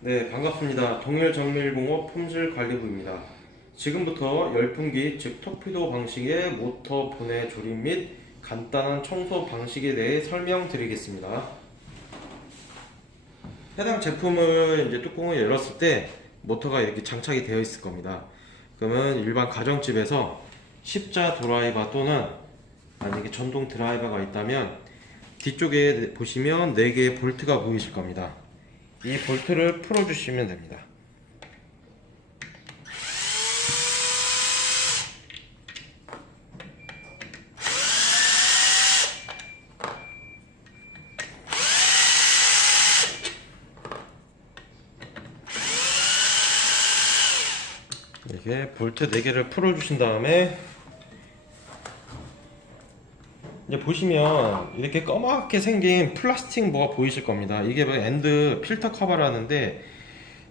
네, 반갑습니다. 동일정밀공업 품질관리부입니다. 지금부터 열풍기 즉 토피도 방식의 모터 분해 조립 및 간단한 청소 방식에 대해 설명드리겠습니다. 해당 제품을 이제 뚜껑을 열었을 때 모터가 이렇게 장착이 되어 있을 겁니다. 그러면 일반 가정집에서 십자 드라이버 또는 만약에 전동 드라이버가 있다면 뒤쪽에 보시면 4개의 볼트가 보이실 겁니다. 이 볼트를 풀어주시면 됩니다. 이렇게 볼트 4개를 풀어주신 다음에 이제 보시면 이렇게 검게 생긴 플라스틱 뭐가 보이실 겁니다. 이게 엔드 필터 커버라는데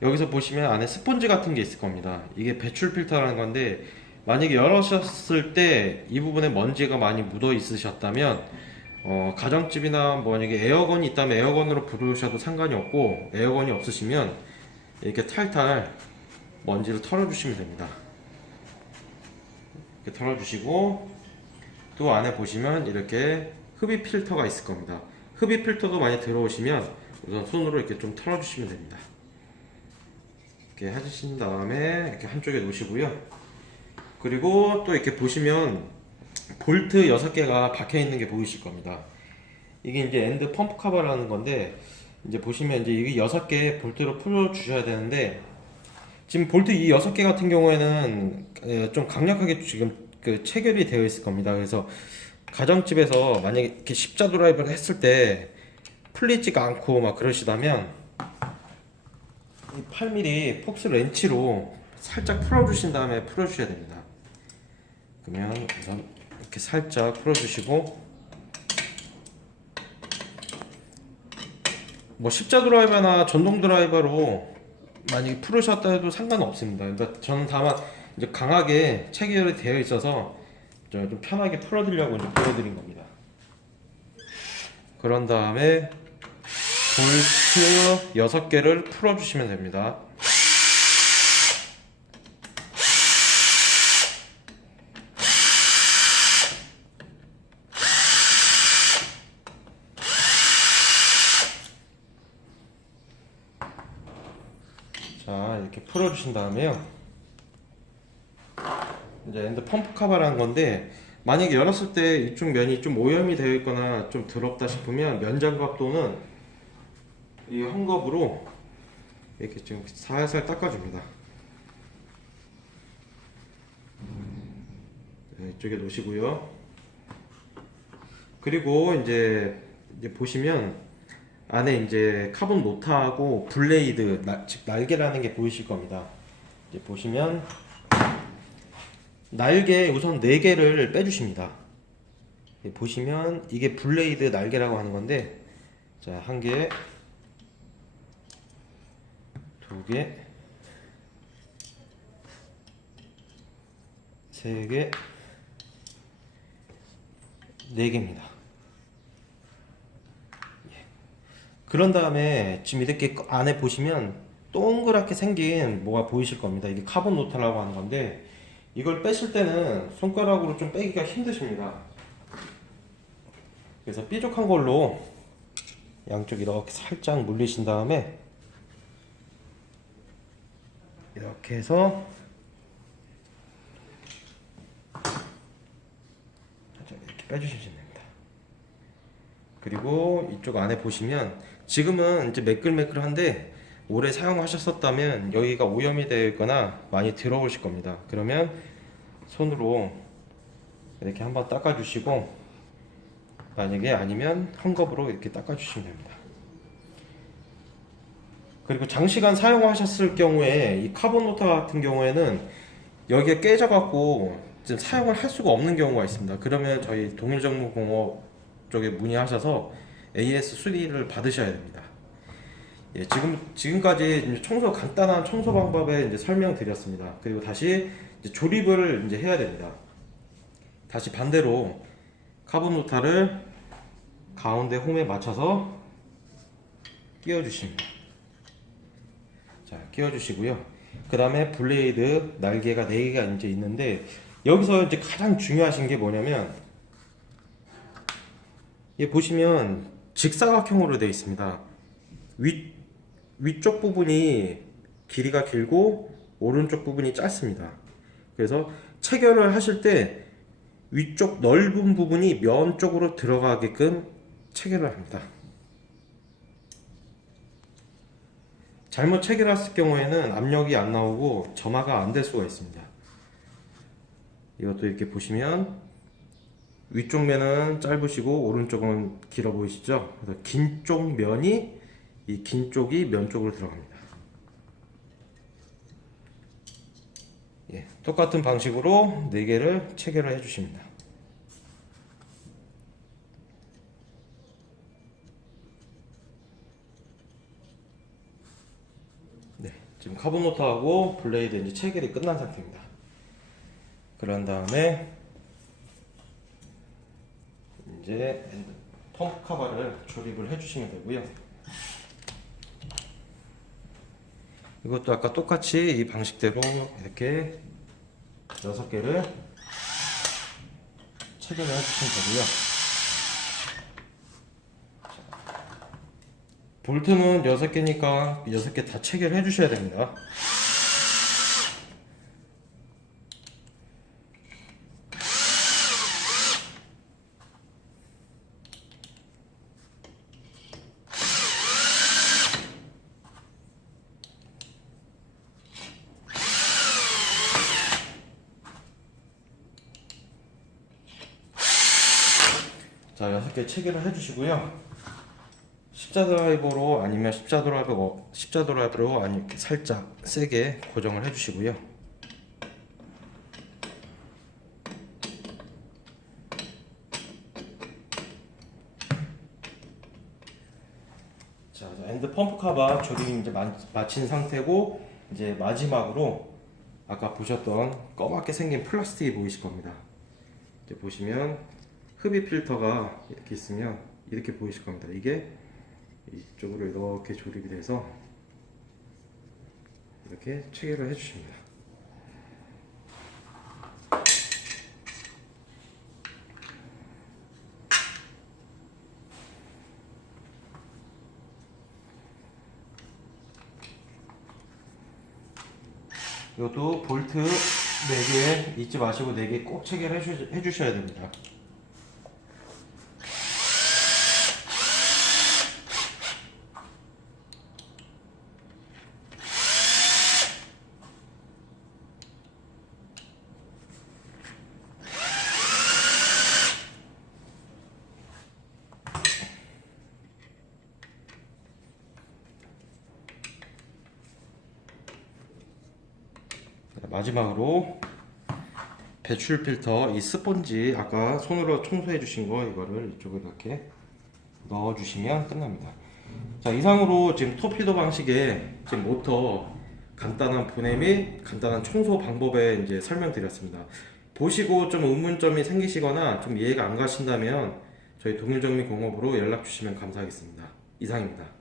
여기서 보시면 안에 스펀지 같은 게 있을 겁니다. 이게 배출 필터라는 건데 만약에 열으셨을 때 이 부분에 먼지가 많이 묻어 있으셨다면 가정집이나 만약에 에어건이 있다면 에어건으로 부르셔도 상관이 없고 에어건이 없으시면 이렇게 탈탈 먼지를 털어주시면 됩니다. 이렇게 털어주시고 또 안에 보시면 이렇게 흡입 필터가 있을 겁니다. 흡입 필터도 많이 들어오시면 우선 손으로 이렇게 좀 털어주시면 됩니다. 이렇게 해주신 다음에 이렇게 한쪽에 놓으시고요. 그리고 또 이렇게 보시면 볼트 6개가 박혀 있는 게 보이실 겁니다. 이게 이제 엔드 펌프 커버라는 건데 이제 보시면 이제 이게 6개 볼트로 풀어 주셔야 되는데 지금 볼트 이 6개 같은 경우에는 좀 강력하게 지금 그 체결이 되어 있을 겁니다. 그래서 가정집에서 만약에 이렇게 십자 드라이브를 했을 때 풀리지가 않고 막 그러시다면 이 8mm 폭스 렌치로 살짝 풀어주신 다음에 풀어주셔야 됩니다. 그러면 우선 이렇게 살짝 풀어주시고 뭐 십자 드라이버나 전동 드라이버로 만약에 풀으셨다 해도 상관없습니다. 그러니까 저는 다만 이제 강하게 체결이 되어 있어서 좀 편하게 풀어드리려고 이제 보여드린 겁니다. 그런 다음에 볼트 6개를 풀어주시면 됩니다. 자, 이렇게 풀어주신 다음에요. 이제 엔드 펌프 커버라는 건데 만약에 열었을 때 이쪽 면이 좀 오염이 되어 있거나 좀 더럽다 싶으면 면장갑 또는 이 헝겊으로 이렇게 좀 살살 닦아줍니다. 네, 이쪽에 놓으시고요. 그리고 이제 보시면 안에 이제 카본 노트하고 블레이드, 즉 날개라는 게 보이실 겁니다. 이제 보시면 날개 우선 4개를 빼주십니다. 보시면 이게 블레이드 날개라고 하는 건데 자, 1개, 2개, 3개, 4개입니다. 그런 다음에 지금 이렇게 안에 보시면 동그랗게 생긴 뭐가 보이실 겁니다. 이게 카본 노트라고 하는 건데 이걸 빼실 때는 손가락으로 좀 빼기가 힘드십니다. 그래서 뾰족한 걸로 양쪽 이렇게 살짝 물리신 다음에 이렇게 해서 이렇게 빼주시면 됩니다. 그리고 이쪽 안에 보시면 지금은 이제 매끌매끌한데 오래 사용하셨었다면 여기가 오염이 되어 있거나 많이 들어오실 겁니다. 그러면 손으로 이렇게 한번 닦아주시고 만약에 아니면 헝겊으로 이렇게 닦아주시면 됩니다. 그리고 장시간 사용하셨을 경우에 이 카본 노트 같은 경우에는 여기에 깨져갖고 지금 사용을 할 수가 없는 경우가 있습니다. 그러면 저희 동일정보공업 쪽에 문의하셔서 AS 수리를 받으셔야 됩니다. 예, 지금까지 간단한 청소 방법에 이제 설명드렸습니다. 그리고 다시 이제 조립을 이제 해야 됩니다. 다시 반대로 카본 노타를 가운데 홈에 맞춰서 끼워주십니다. 자, 끼워주시고요. 그 다음에 블레이드 날개가 4개가 이제 있는데, 여기서 이제 가장 중요하신 게 뭐냐면, 이 보시면 직사각형으로 되어 있습니다. 위쪽 부분이 길이가 길고 오른쪽 부분이 짧습니다. 그래서 체결을 하실 때 위쪽 넓은 부분이 면 쪽으로 들어가게끔 체결을 합니다. 잘못 체결했을 경우에는 압력이 안 나오고 점화가 안 될 수가 있습니다. 이것도 이렇게 보시면 위쪽 면은 짧으시고 오른쪽은 길어 보이시죠? 그래서 긴 쪽 면이 이 긴 쪽이 면 쪽으로 들어갑니다. 예, 똑같은 방식으로 4개를 체결을 해주십니다. 네, 지금 카본 모터하고 블레이드 이제 체결이 끝난 상태입니다. 그런 다음에 이제 펌프 카바를 조립을 해주시면 되고요. 이것도 아까 똑같이 이 방식대로 이렇게 6개를 체결을 해주시면 되고요. 볼트는 6개니까 6개 다 체결해 주셔야 됩니다. 자, 6개 체결을 해주시고요. 십자 드라이버로 아니면 십자 드라이버로 아니면 이렇게 살짝 세게 고정을 해주시고요. 자, 엔드 펌프 카바 조립이 이제 마친 상태고, 이제 마지막으로 아까 보셨던 검맣게 생긴 플라스틱이 보이실 겁니다. 이제 보시면 흡입 필터가 이렇게 있으면 이렇게 보이실 겁니다. 이게 이쪽으로 이렇게 조립이 돼서 이렇게 체결을 해주십니다. 이것도 볼트 4개 잊지 마시고 4개 꼭 체결해 주셔야 됩니다. 마지막으로 배출 필터 이 스펀지 아까 손으로 청소해 주신 거 이거를 이쪽에 이렇게 넣어 주시면 끝납니다. 자, 이상으로 지금 토피도 방식의 지금 모터 간단한 분해 및 간단한 청소 방법에 이제 설명드렸습니다. 보시고 좀 의문점이 생기시거나 좀 이해가 안 가신다면 저희 동일정미공업으로 연락 주시면 감사하겠습니다. 이상입니다.